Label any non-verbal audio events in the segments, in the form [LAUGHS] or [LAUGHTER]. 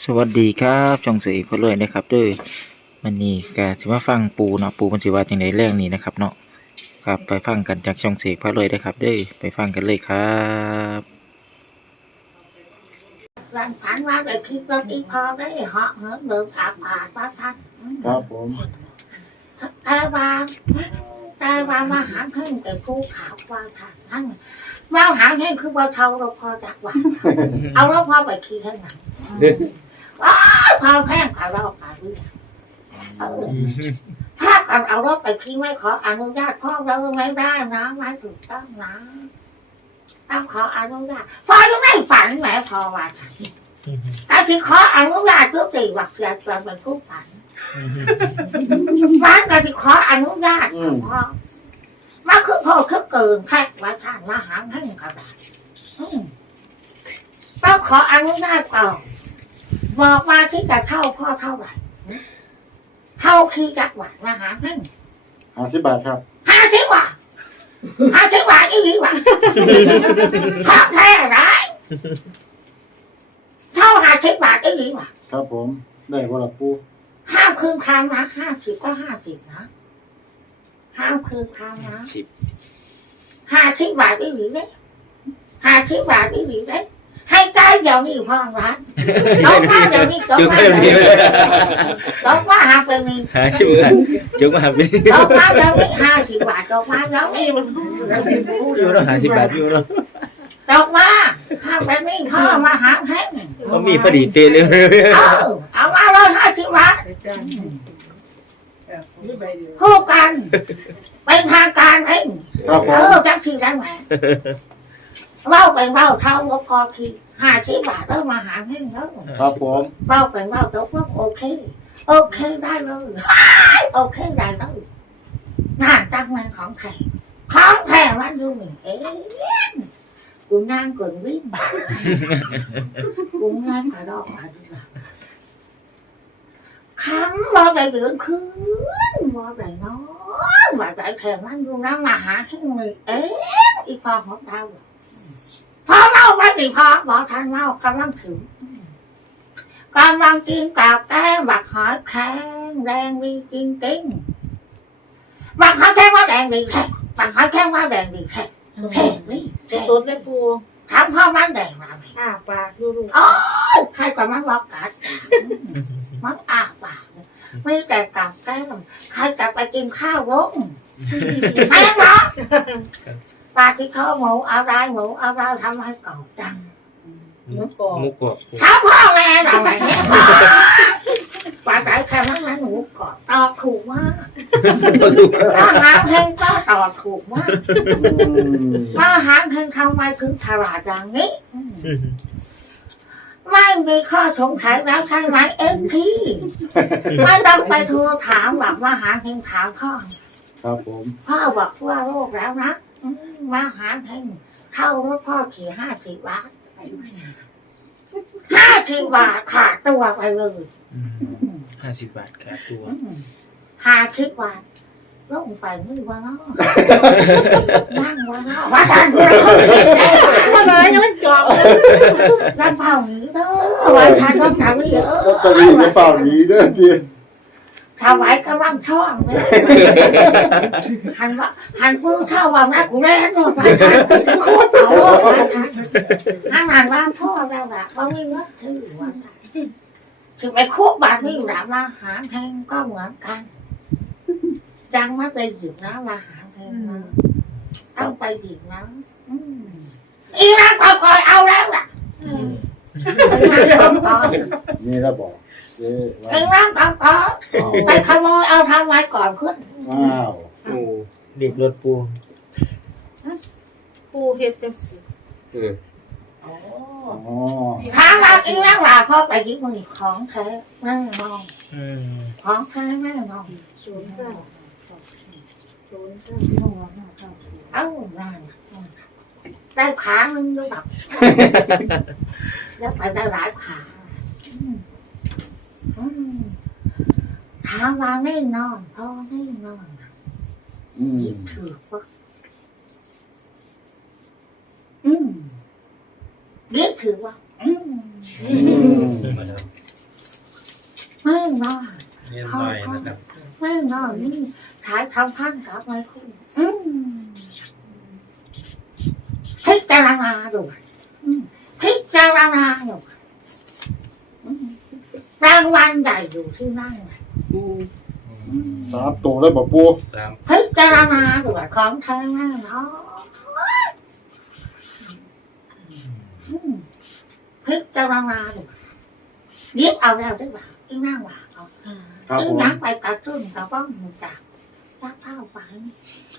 สวัสดีครับช่องเสียพ่อเลยนะครับเด้อมันนี่ก็สิมาฟังปูเนาะปูมันสิว่าจังไดแรงนี้นะครับเนาะครับไปฟังกันจากช่องเสียพ่อเลยนะครับเด้อไปฟังกันเลยครับรันฝันว่าได้คิดว่าอีพอได้เหาะเหินเดินอาบอาบว่าพักครับผมแต่ว่าแต่ว่ามาหาเพิ่งแต่ผู้ขาวว่าทางนั้นว่าหาเพิ่งคือว่าเท่าเราพอจากว่าเอาเราพอไปคิดเท่านั้น ว้าวพอแพงกับเรากับเรื่องเออถ้ากับเอารถไปคิดไม่ขออนุญาตพ่อเราไม่ได้นะไม่ถูกต้องนะต้องขออนุญาตพอยังไม่ฝันแหมพอว่าถ้าที่ขออนุญาตเพื่อสี่วักเสียจวนเป็นผู้ฝันฝันก็ที่ขออนุญาตพ่อมาคือพ่อคือเกินแพ็กว่าชาติมาหาให้กระดาษต้องขออนุญาตเอา บอกมาที่จะเท่าพ่อเท่าไหร่เท่าขี้จักหวัดมาหาให้ห้าสิบบาทครับห้าสิบว่าห้าสิบว่าอีหลีว่าข้าแท้ร้ายเท่าห้าสิบบาทอีหลีว่าครับผม ได้บ่ละปูห้ามคืนคำนะห้าสิบก็ห้าสิบนะห้ามคืนคำนะสิบห้าสิบบาทอีหลีเลยห้าสิบบาทอีหลีเลย ให้ใจายเดี๋ยวนี้พ่อรักจบมาเดี๋ยวนี้จบจุกมามาเดี๋ยวเดียวนี้จบมาหาเป็นนี้หาชิบหายจุกมาเป็นจบมาเดี๋ยวนี้ห้าสิบบาทจบมาเดี๋ยวนี้อยู่เนาะหาสิบบาทอยู่เนาะจบมาห้าเป็นนี้พ่อมาหาแห้งก็มีพอดีเตะเลยเอาเอามาเลยห้าสิบบาทคู่กันเป็นทางการเองครับผเอมอจังทีได้ไหม เล่าเป็นเล่าเท่าว่าพอทีห้าสิบบาทเริ่มมาหาเงินแล้วครับผมเล่าเป็นเล่าตกว่าโอเค โอเคได้เลยโอเคได้เลยงานตั้งงานของไทยของแท้มันดูนี่เอ๊ะกูงานกนวิ่งกูงานกระดอกกระเดือคำว่าได้เดือนคืนว่าได้นอนว่าได้แถมมันดูนั่งมาหาให้มึงเอ๊ะอีพอของเรา พอเล่าไม่ดีพอบอกทันเล่ากำลังถึงกำลังกินกับแก้มบักหอยแข็งแดงดีจริงจริงๆบักหอยแข็งว่าแดงดีแท้บักหอยแข็งว่าแดงดีแท้แท้นี่แท้สดเลยปูถามพ่อมันแดงมาไหมอ่าปากดูดูโอ้ยใครกับมันบอกกัดมันอาปากไม่แต่กับแก้มใครจะไปกินข้าวร้งไม่หรอก ปลาที่เขาหมูอะไรหมูอะไรทำให้เก่าจังหมูกรอบมุกกบถามพ่อแม่เราไหนเนี่ยปลาใจแค่นั้นนะหนูกอดตอบถูกมากอาหารเพลงก็ตอบถูกมากอืมอาหารเพลงทำไมถึงฉลาดอย่างนี้ไม่มีข้อสงสัยแล้วใช่ไหมเอ็นทีไม่ต้องไปโทรถามแบบมาหาเฮงถามพ่อครับผมพ่อบอกว่าโรคแล้วนะอื มมาหาเฮงเข้ารถพ่อขี่ห้าสิบบาทห้าสิบบาทขาดตัวไปเลยห้าสิบบาทครับตัวอืมห้าสิบบาทลงไปนี่วะเนาะนั่งวะเนาะว่าทางเราคิดได้มาเลยยังไม่จอบเลยร้านเผานี้เด้อว่าทานว่าทำไม่เยอะลอตเตอรี่ในเฝ้าหนีเด้อที ถวายกำลังช่องเลยหันว่าหันมือเท่าว่าแม่กูแม่นอนไปทานกูจะโคตรเอาไปทานหันหันว่าพ่อแล้วล่ะว่าไม่เงินถือว่าถึงไปคุกบาทไม่อยู่หลังมาหาแทงก็เหมือนกันยังไม่ไปหยิบนะมาหาแทงนะต้องไปหยิบนะอืมอีนั่งคอยๆเอาแล้วล่ะอืมอีนั่งคอยๆนี่แล้วบอกเจ๊ว่า ถึงร่างทางก็ไปขโมยเอาทำไว้ก่อนเพื่อนอ้าวโอ้เด็กรถปูปูเฮ็ดจังสิอ๋อทางเราอีนั่งลาพ่อไปยึดมือของแท้แน่นอนอืมของแท้แน่นอนศูนย์เก้าศูนย์เก้าเอ้านั่นได้ขาหนึ่งด้วยแบบแล้วไปได้หลายขาอืมอืม ถามว่าไม่นอนพ่อไม่นอนบิดถือปะาอืมนี่ถือวะอืมไม่นอนพ่อยนไม่นอนนี่ขายทำพันกับไม้คุณอืมให้จารณาดูางวัลใหญ่อยู่ที่นั่นน่ะสามตัวเลยบ่ปูสามพิจารณาดูของแท้แน่นอนอืมพิจารณาดูเรียบเอาแล้วได้ป่ะที่นั่งว่าเอาครับอีผมนังไปกระตุ้นกระบ้องหูจักยักเฝ้าไป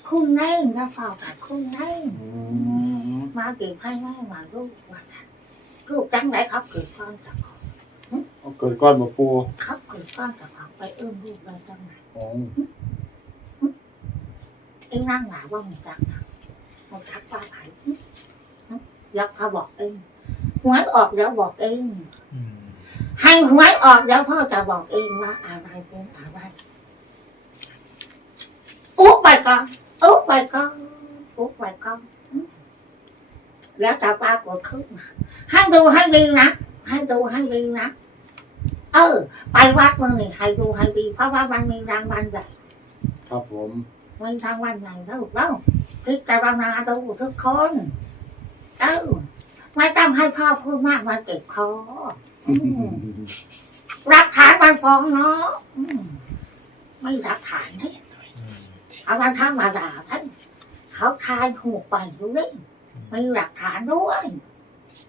คุณแน่ยักเฝ้ากับคุณแน่อืมมาเก็บให้แม่มาลูกว่าฉันลูกจังไหนเขาเกิดก้อนจากของ เอาเกิดก้อนบ่ปูเขาเกิดก้อนจากของไปเอื้อมลูกได้จังไหนอ๋ออีนั่งหนาว่าหูจักนะหูจักว่าไผ่ยักเขาบอกเองหวยออกเดี๋ยวบอกเองให้หวยออกเดี๋ยวพ่อจะบอกเองว่าอะไรเป็นอะไรอุ๊บไปก่อนอุ๊บไปก่อนอุ๊บไปก่อนแล้วจะปรากฏขึ้นมาให้ดูให้ดีนะให้ดูให้ดีนะ เออ ไปวัดเมืองนี่ให้ดูให้ดีเพราะว่ามันมีรางวัลใหญ่ครับผมมีรางวัลใหญ่แล้วเราพิจารณาดูทุกคนเออไม่ต้องให้พ่อพูดมากมันเจ็บคออืมหลักฐานมันฟ้องเนาะอืมไม่หลักฐานเนี่ยเอามันธรรมดาท่านเขาทายหูไปดูดิมีหลักฐานด้วย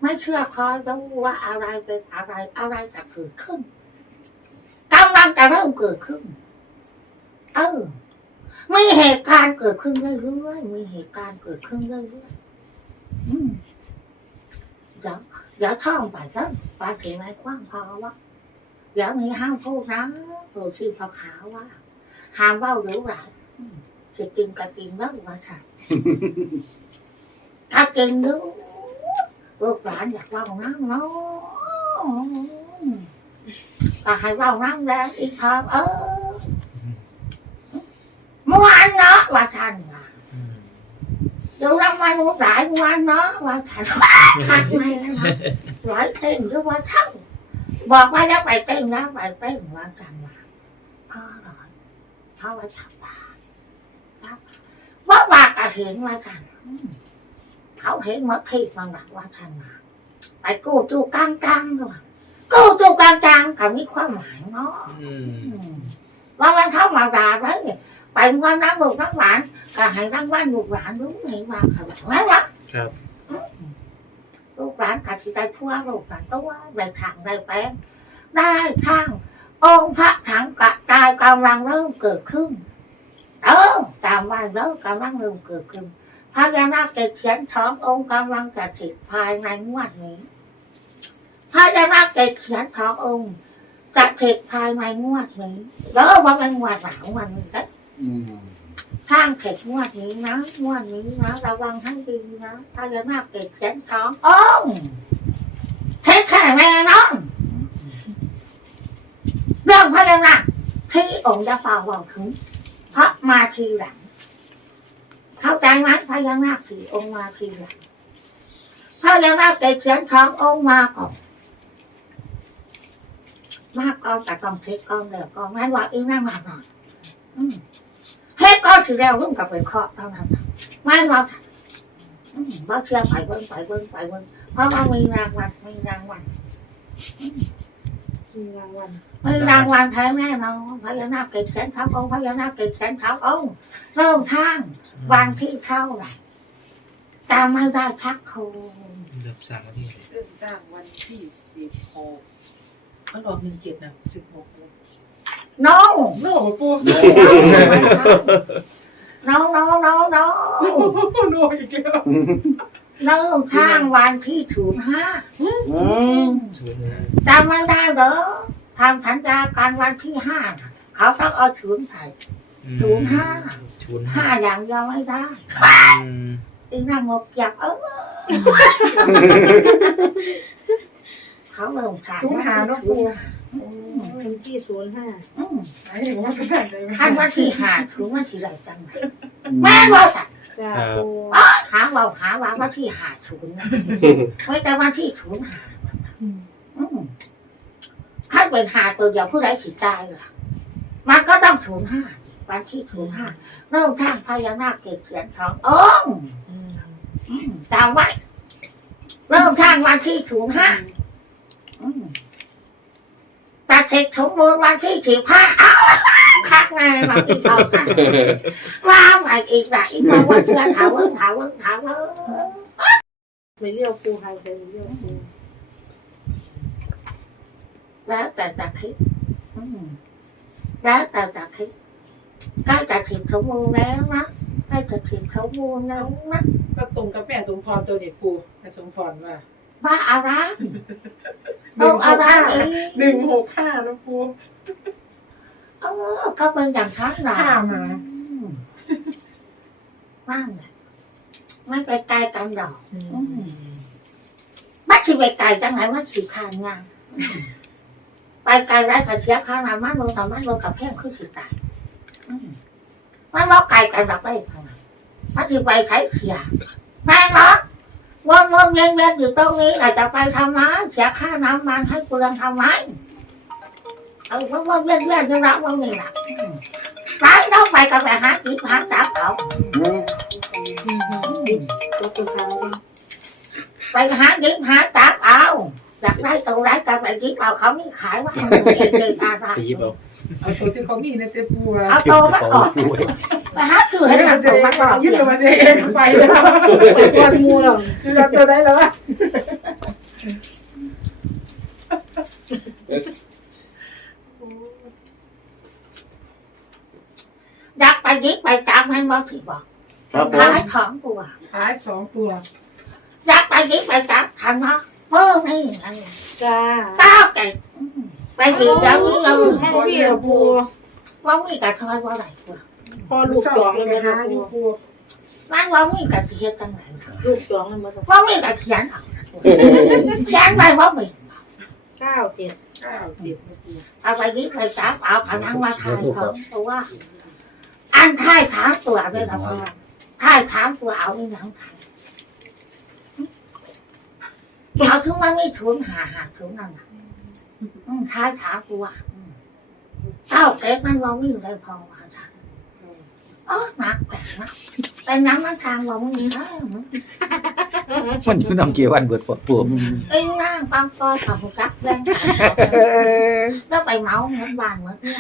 ไม่เชื่อคอยดูว่าอะไรเป็นอะไรอะไรจะเกิดขึ้นกำลังจะเริ่มเกิดขึ้น เออมีเหตุการณ์เกิดขึ้นเรื่อยๆมีเหตุการณ์เกิดขึ้นเรื่อยๆอืมเดี๋ยวเดี๋ยวท่องไปแล้วปาถึงในกว้างพอวะเดี๋ยวนี้ห้ามพูดนะตัวชื่อขาวๆว่าห้ามเบ้าหรือไรจะกินก็กินแล้วว่าฉันถ้ากินดูลูกหลานอยากเบ้าน้ำเนาะ ก็ให้เบ้าน้ำแล้วอีกพอเออม้วนเนาะว่าฉันว่าอืมดูรางวัลหนูหลายม้วนเนาะว่าฉันทักไม่นะร้อยเต้นหรือว่าทั้งบอ กว่าจะไปเต้นนะไปเต้นว่าจังว่าพ่อหน่อยพ่อไว้ทำตาครับว่าบากก็เห็นว่ากันอืมเขาเห็นหมดที่มันหลักว่าทันมาไปกู้จูกลางกลางด้วยกู้จูกลางกลางก็มีความหมายเนาะอืมอืมว่ามันเข้ามาด่าไว้ไปวันนั้นลูกทั้งหลานก็ให้ทั้งวันลูกหลานรู้เห็นว่าเขาแบบนั้นละครับลูกหลานกัดที่ได้ทั่วลูกหลานตัวได้ทางได้แปลงได้ทางองค์พระถังกะตายกำลังเริ่มเกิดขึ้น เออตามว่าเริ่มกำลังเริ่มเกิดขึ้นพระยานาคเกศเขียนท้ององค์กำลังจะถิดภายในงวดนี้ พระยานาคเกศเขียนทององค์จะถิดภายในงวดนี้แล้วว่าเป็นงวดหนาววันนี้ได้อืมสร้างเผ็ดงวดนี้นะงวดนี้นะระวังให้ดีนะพญานาคเก็บเขียนทองอ้องเท็จแค่แน่นอนเรื่องพญานาคที่องค์จะเป่าเบาถึงพระมาทีหลังเข้าใจไหมพระยานาคสี่องค์มาทีหลังพระยานาคเก็บเขียนทององค์มาก่อน มากก่อนแต่ต้องเท็จก่อนเดี๋ยวก่อนแม่นว่าอีนั่งมากหน่อยอืมเฮ็ดก็ถือแล้วร่วมกับเป็นข้อเท่านั้นน่ะไม่เราอืมบ่เชื่อไปเบิ่งไปเบิ่งไปเบิ่งเพราะว่ามีรางวัลมีรางวัลมีรางวัลมีรางวัลแท้แน่นอนพญานาคเก็บแสนทับองค์พญานาคเก็บแสนทับองค์เริ่มทางวันที่เท่าไหร่ตามไม่ได้ทักโคงเดือบสั่งวันที่เริ่มจ้างวันที่สิบหก มันออกหนึ่งเจ็ดนะสิบหกเลยน้องโน่ปูน้องน้องน้องน้องโน่อีกแล้วเริ่มทางวันที่ศูนย์ห้าอืมศูนย์ห้าจำไม่ได้เหรอทำสัญญาการวันที่ห้าน่ะเขาต้องเอาศูนย์ใส่อืมศูนย์ห้าศูนย์ห้าห้าอย่างเดียวไม่ได้ อืมอีนั่งงกอยากเออ เขาเริ่มสั่งศูนย์หาเนาะปูวันที่ศูนย์ห้าอืมไอ้ว่าก็ได้เลยขั้นวันที่หาถึงวันที่ไรจังไหนแม่ว่าสั่งจ้าปูหาว่าหาว่าวันที่หาศูนย์นะไม่แต่วันที่ศูนย์หาอืมขั้นเป็นหาตัวเดียวผู้ใดสิตายล่ะมันก็ต้องศูนย์ห้าวันที่ศูนย์ห้าเริ่มสร้างพญานาคเกิดเขียนสององค์อืมอืมจำไว้เริ่มสร้างวันที่ศูนย์ห้าอืม ตัดเสร็จสมบูรณ์วันที่สิบห้าอ้าคักไงวันที่เท่ากันว้าวอีกแบบอีกบอกว่าเชื่อถามว่าถามว่าถามว่าไปเลี้ยวปูไฮไปเลี้ยวปูแล้วแต่จะคิดแล้วแต่จะคิดกล้จะถึงสมบูรณ์แล้วนะกล้จะถึงสมบูรณ์แล้วนะก็ตรงกับแม่สมพรตัวเด็กปูแม่สมพรว่าว่าอะไร ต้องอะไรอีกหนึ่งหกห้านะปู เออก็เป็นอย่างทั้นหรอห้ามานั่นแหละไม่ไปไกลกันหรอกอืมบัดสิไปไกลจังไหนว่าสิคานงานไปไกลไรกับเสียข้างน้ำมันลงน้ำมันลงกับแพงขึ้นสิตายอืมมันว่าไกลกันแบบไปทางไหนบัดสิไปใช้เสียแม่เนาะ วนวนเวียนเวียนอยู่ตรงนี้เราจะไปทำไมเสียค่าน้ำมันให้เปลืองทำไมเออวนวนเวียนเวียนจะรับว่ามีหลักไปต้องไปกับไปหาจีบหาจับเอาอืมตัวตัวกลางเลยไปหายิบหาจับเอาอยากได้ตัวไหนก็ไปยิบเอาเขาไม่ขายว่ามันเองเลยตาตาไปหยิบเอาเอาตัวที่เขามีในเต็ปูอะเอาตัวมาก่อน ไปหาคือให้มันตัวมาก่อนยึดตัวมาเสียเองไปแล้วเปิดตัวงูเราคือเราตัวได้แล้วอะอยากไปยิบไปจับให้บอกที่บอกครับผมขายของตัวขายสองตัวอยากไปยิบไปจับทันเนาะเพิ่มนี่อันนี้จ้าก้าวไก่ไปยิบแล้วนี่เราห้องพี่เราปูว่ามีกระทอยว่าไรตัว พอลูกจองเลยไปมั้หาอยู่ยปูนั่นว่ามีกระเทียมกันไหนลูกจองเลยมั้ยว่ามีกระเขียนเอาเขียนไปว่ามีเก้าเจ็ดเก้าสิบนะปูเอาไปยิบไปจับเอาเอานั่งมาทายของตัวอันทายถามตัวด้วยนะพ่อทายถามตัวเอาอีหนังไทยเอาถึงมันไม่ทุนหาหาทุนนั่นน่ะอืมทายถามตัวอืมเต้าเก็บมันว่าไม่อยู่ในพอว่า จ้ะอ๋อหนักแต่นะแต่น้ำมันทางว่าไม่มีได้มันอยู่นำเกี่ยววันเบิดปวดปูอืมเอ็งนั่งฟังก้อยกับหูจักเล่นแล้วไปเมาเงินบานเหมือนเนี่ย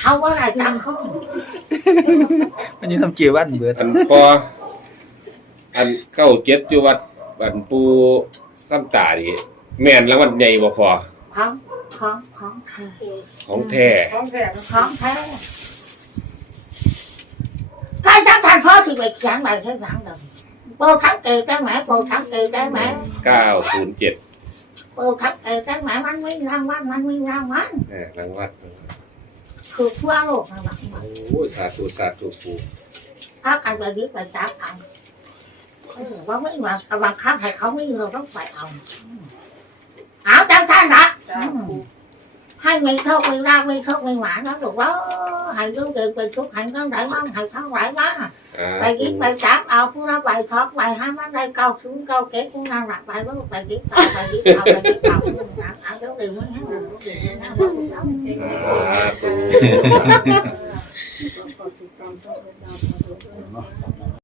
เขาว่าอะไรจำเขามันอยู่นำเกี่ยววันเบิดอันพออันเก้าเจ็ดอยู่วัดอันปูซ้ำตาดิแม่นแล้วมันใหญ่บ่พอของของของเธอของแท้ของแท้นะของแท้ การจับทานพ่อที่ไปเขียนใบแค่หลังเดิมโปรทั้งเกย์ได้ไหมโปรทั้งเกย์ได้ไหมเก้าศูนย์เจ็ดโปรทั้งเกย์ได้ไหมมันไม่รางวัลมันไม่รางวัลเออรางวัดคือทั่วโลกนะหลังวัลโอ้ยสาธุสาธุปูถ้าการไปยึดไปจับอันเออว่าไม่ว่าแต่บางครั้งให้เขาไม่เราต้องไปเอาเอาจังท่านละจ้าปู ให้มีโชคมีราบมีโชคมีหมาnó được đó hãy cứ việc về chút hãy có đại mong hãy không phải quá อ่า bài viết bài chạm ao cũng nó bài thoát bài hai mắt đây câu xuống câu kế cũng đang đặt bài với bài viết tàu bài viết tàu bài viết tàu ăn ăn cái điều mới hết rồi สาธุ [LAUGHS]